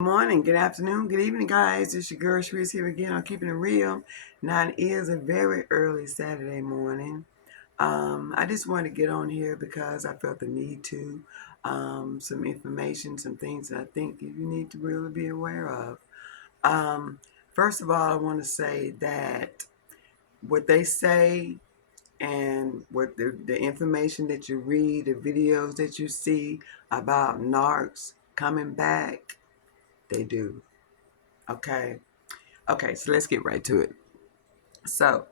Good morning, good afternoon, good evening, guys. It's your girl Sharice here again on Keeping It Real. Now, it is a very early Saturday morning. I just wanted to get on here because I felt the need to. Some information, some things that I think you need to really be aware of. Um, First of all, I want to say that what they say and what the information that you read, the videos that you see about narcs coming back, they do. Okay. Okay, so let's get right to it. So,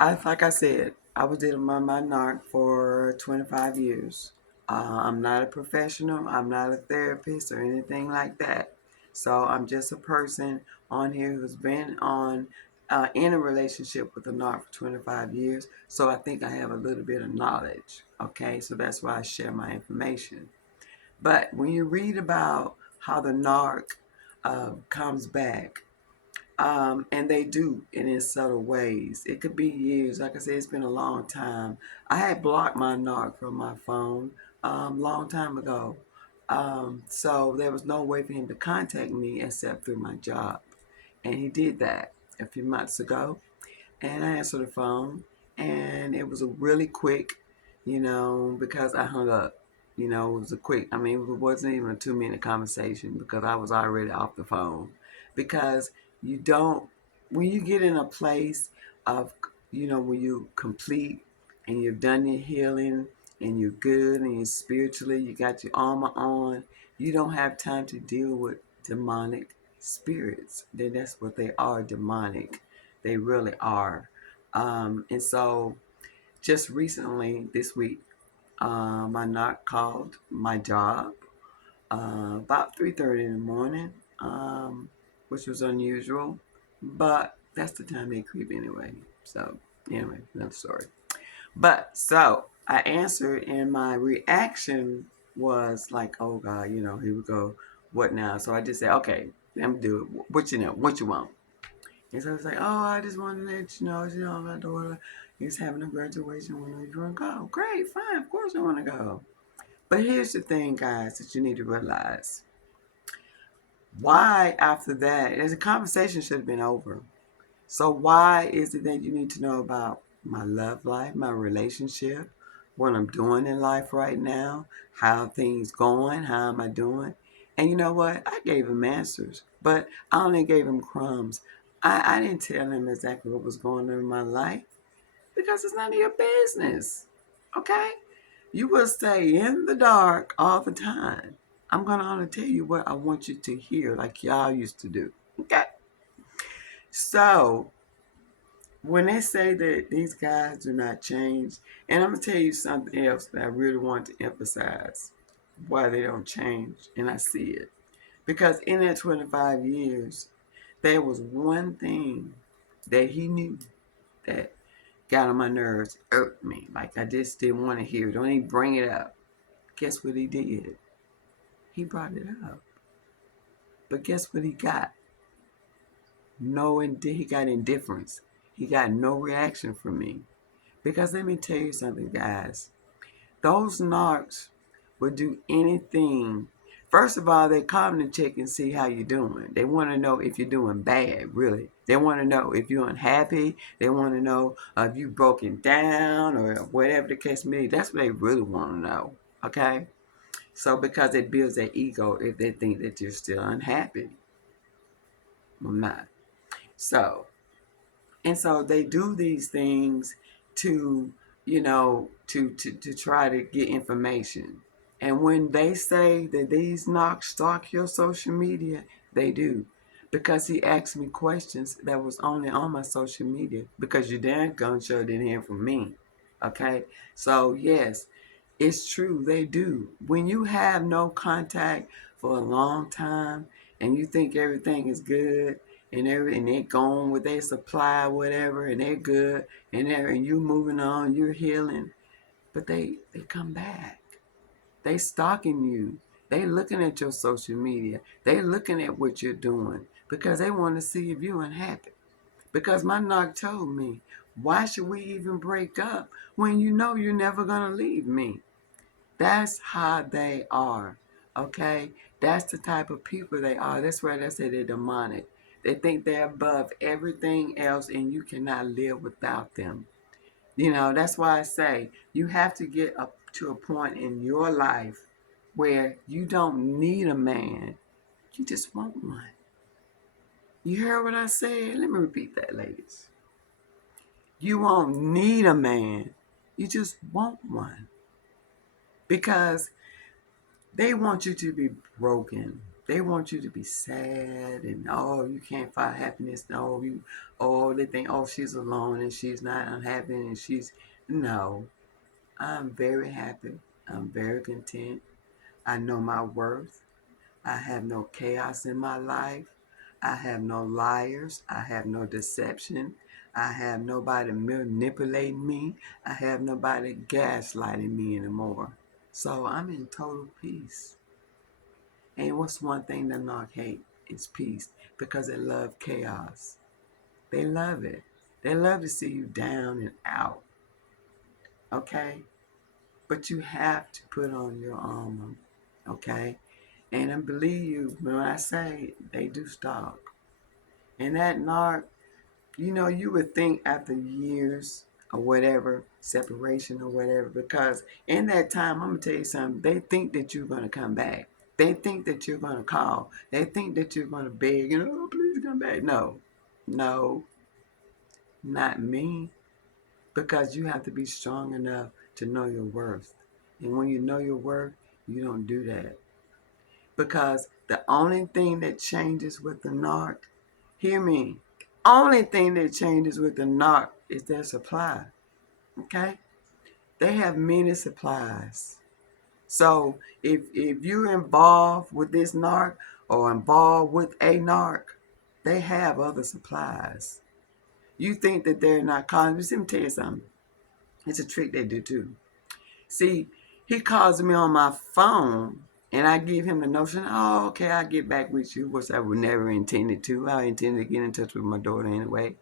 like I said, I was dealing with my narc for 25 years. I'm not a professional. I'm not a therapist or anything like that. So I'm just a person on here who's been on in a relationship with a narc for 25 years. So I think I have a little bit of knowledge. Okay, so that's why I share my information. But when you read about how the narc comes back, and they do, and in subtle ways. It could be years. Like I said, it's been a long time. I had blocked my narc from my phone long time ago. So there was no way for him to contact me except through my job. And he did that a few months ago. And I answered the phone, and it was a really quick, because I hung up. It was a quick, it wasn't even a 2-minute conversation because I was already off the phone. Because you don't, when you get in a place of, when you complete and you've done your healing and you're good and you're spiritually, you got your armor on, you don't have time to deal with demonic spirits. That's what they are, demonic. They really are. And so just recently, this week, my knock called my job about 3:30 in the morning, which was unusual, but that's the time they creep anyway. So anyway, another story. But so I answered, and my reaction was like, "Oh God, here we go. What now?" So I just said, "Okay, let me do it. What you want?" And so it's like, "Oh, I just want to let my daughter is having a graduation when we going to go. Great, fine, of course I want to go." But here's the thing, guys, that you need to realize. Why after that, the conversation should have been over. So why is it that you need to know about my love life, my relationship, what I'm doing in life right now, how things going, how am I doing? And you know what? I gave him answers, but I only gave him crumbs. I didn't tell him exactly what was going on in my life because it's none of your business. Okay? You will stay in the dark all the time. I'm going to only tell you what I want you to hear, like y'all used to do. Okay? So, when they say that these guys do not change, and I'm going to tell you something else that I really want to emphasize why they don't change, and I see it. Because in that 25 years, there was one thing that he knew that got on my nerves, irked me. Like I just didn't want to hear it. Don't even bring it up. Guess what he did? He brought it up. But guess what he got? He got indifference. He got no reaction from me. Because let me tell you something, guys. Those narcs would do anything. First of all, they come to check and see how you're doing. They want to know if you're doing bad, really. They want to know if you're unhappy. They want to know if you've broken down or whatever the case may be. That's what they really want to know, okay? So because it builds their ego if they think that you're still unhappy. I'm not. So, and so they do these things to, to try to get information. And when they say that these knocks stalk your social media, they do. Because he asked me questions that was only on my social media. Because you damn gun sure didn't hear from me. Okay? So yes, it's true, they do. When you have no contact for a long time and you think everything is good and they're going with their supply, whatever, and they're good and you moving on, you're healing, but they come back. They stalking you. They looking at your social media. They looking at what you're doing because they want to see if you're unhappy. Because my knock told me, why should we even break up when you know you're never gonna leave me? That's how they are. Okay? That's the type of people they are. That's why they say they're demonic. They think they're above everything else and you cannot live without them. That's why I say you have to get up to a point in your life where you don't need a man. You just want one. You heard what I said? Let me repeat that, ladies. You won't need a man. You just want one. Because they want you to be broken. They want you to be sad and you can't find happiness. They think she's alone and she's not unhappy and no. I'm very happy. I'm very content. I know my worth. I have no chaos in my life. I have no liars. I have no deception. I have nobody manipulating me. I have nobody gaslighting me anymore. So I'm in total peace. And what's one thing that narc hate is peace, because they love chaos. They love it. They love to see you down and out. Okay? But you have to put on your armor. Okay? And I believe you when I say they do stalk. And that narc, you would think after years or whatever, separation or whatever, because in that time, I'm going to tell you something, they think that you're going to come back. They think that you're going to call. They think that you're going to beg, please come back. No, not me. Because you have to be strong enough to know your worth. And when you know your worth, you don't do that. Because the only thing that changes with the narc, hear me, only thing that changes with the narc is their supply. Okay? They have many supplies. So if you're involved with this narc or involved with a narc, they have other supplies. You think that they're not calling. Let me tell you something. It's a trick they do too. See, he calls me on my phone and I give him the notion, okay, I'll get back with you, which I would never intended to. I intended to get in touch with my daughter anyway.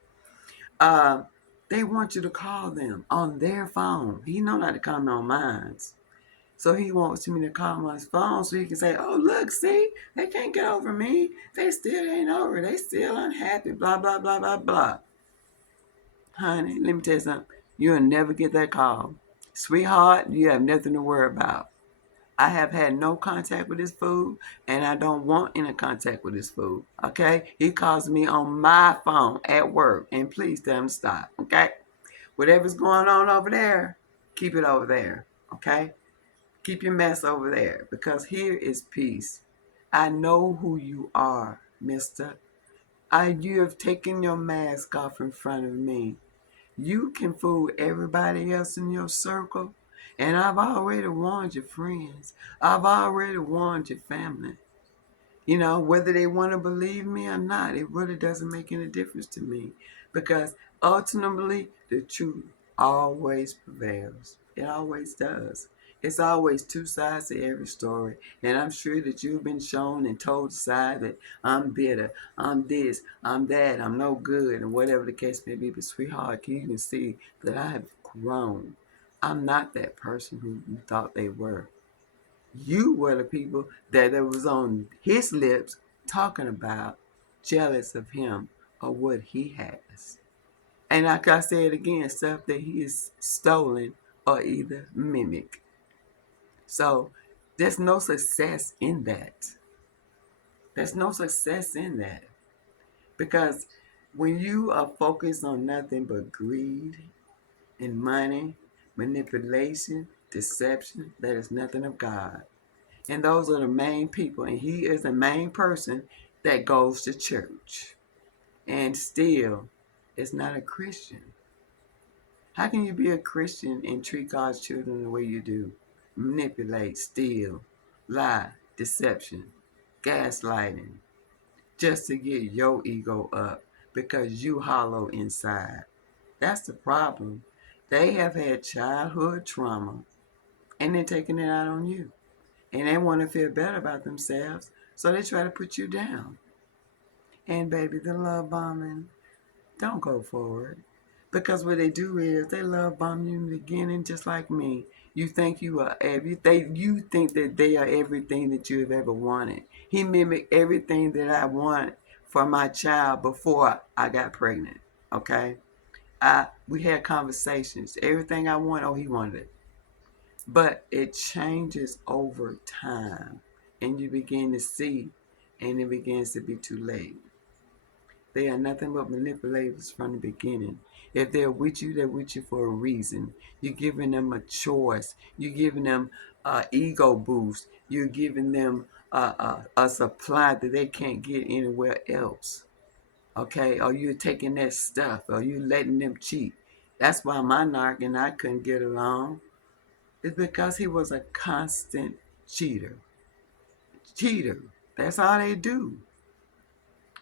Uh, they want you to call them on their phone. He know not to call me on mine. So he wants me to call him on his phone so he can say, look, see, they can't get over me. They still ain't over. They still unhappy, blah, blah, blah, blah, blah. Honey, let me tell you something. You'll never get that call. Sweetheart, you have nothing to worry about. I have had no contact with this fool, and I don't want any contact with this fool. Okay? He calls me on my phone at work, and please tell him to stop. Okay? Whatever's going on over there, keep it over there. Okay? Keep your mess over there, because here is peace. I know who you are, mister. You have taken your mask off in front of me. You can fool everybody else in your circle. And I've already warned your friends. I've already warned your family. Whether they want to believe me or not, it really doesn't make any difference to me. Because ultimately, the truth always prevails. It always does. It's always two sides to every story. And I'm sure that you've been shown and told the side that I'm bitter, I'm this, I'm that, I'm no good, and whatever the case may be. But sweetheart, you can see that I have grown. I'm not that person who you thought they were. You were the people that was on his lips talking about, jealous of him or what he has. And like I said again, stuff that he is stolen or either mimic. So there's no success in that. There's no success in that. Because when you are focused on nothing but greed and money, manipulation, deception, that is nothing of God. And those are the main people. And he is the main person that goes to church and still is not a Christian. How can you be a Christian and treat God's children the way you do? Manipulate, steal, lie, deception, gaslighting, just to get your ego up because you hollow inside. That's the problem. They have had childhood trauma and they're taking it out on you. And they want to feel better about themselves, so they try to put you down. And baby, the love bombing, don't go for it. Because what they do is they love bomb you in the beginning just like me. You think you are you think that they are everything that you have ever wanted. He mimicked everything that I wanted for my child before I got pregnant. Okay, we had conversations. Everything I want, oh, he wanted it. But it changes over time, and you begin to see, and it begins to be too late. They are nothing but manipulators from the beginning. If they're with you, they're with you for a reason. You're giving them a choice. You're giving them ego boost. You're giving them a supply that they can't get anywhere else. Okay? Or you're taking their stuff, or you letting them cheat. That's why my narc and I couldn't get along. It's because he was a constant cheater. Cheater. That's all they do.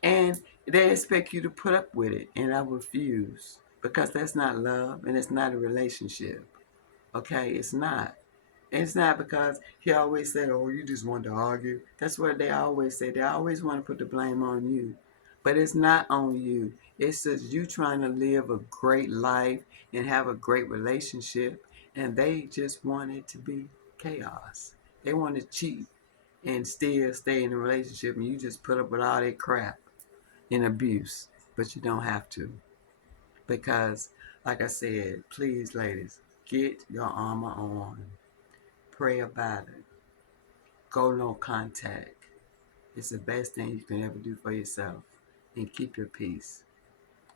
And they expect you to put up with it, and I refuse, because that's not love and it's not a relationship. Okay, it's not. And it's not because he always said, oh, you just want to argue. That's what they always say. They always want to put the blame on you. But it's not on you. It's just you trying to live a great life and have a great relationship, and they just want it to be chaos. They want to cheat and still stay in a relationship, and you just put up with all that crap and abuse. But you don't have to, because, like I said, please, ladies, get your armor on. Pray about it. Go no contact. It's the best thing you can ever do for yourself. And keep your peace.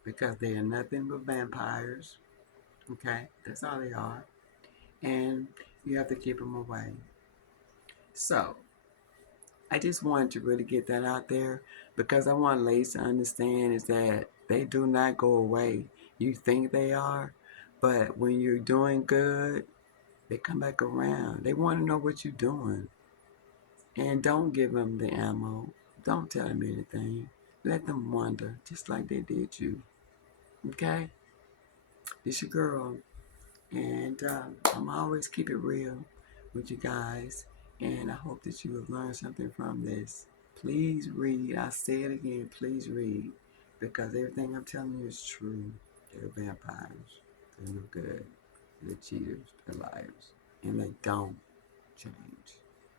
Because they are nothing but vampires. Okay? That's all they are. And you have to keep them away. So, I just wanted to really get that out there, because I want ladies to understand is that they do not go away. You think they are, but when you're doing good, they come back around. They want to know what you're doing. And don't give them the ammo. Don't tell them anything. Let them wonder, just like they did you. Okay? It's your girl. And I'm always keep it real with you guys. And I hope that you have learned something from this. Please read. I say it again. Please read. Because everything I'm telling you is true. They're vampires. They're no good. They're cheaters. They're liars. And they don't change.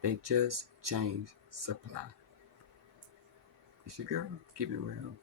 They just change supply. It's your girl. Keep it real.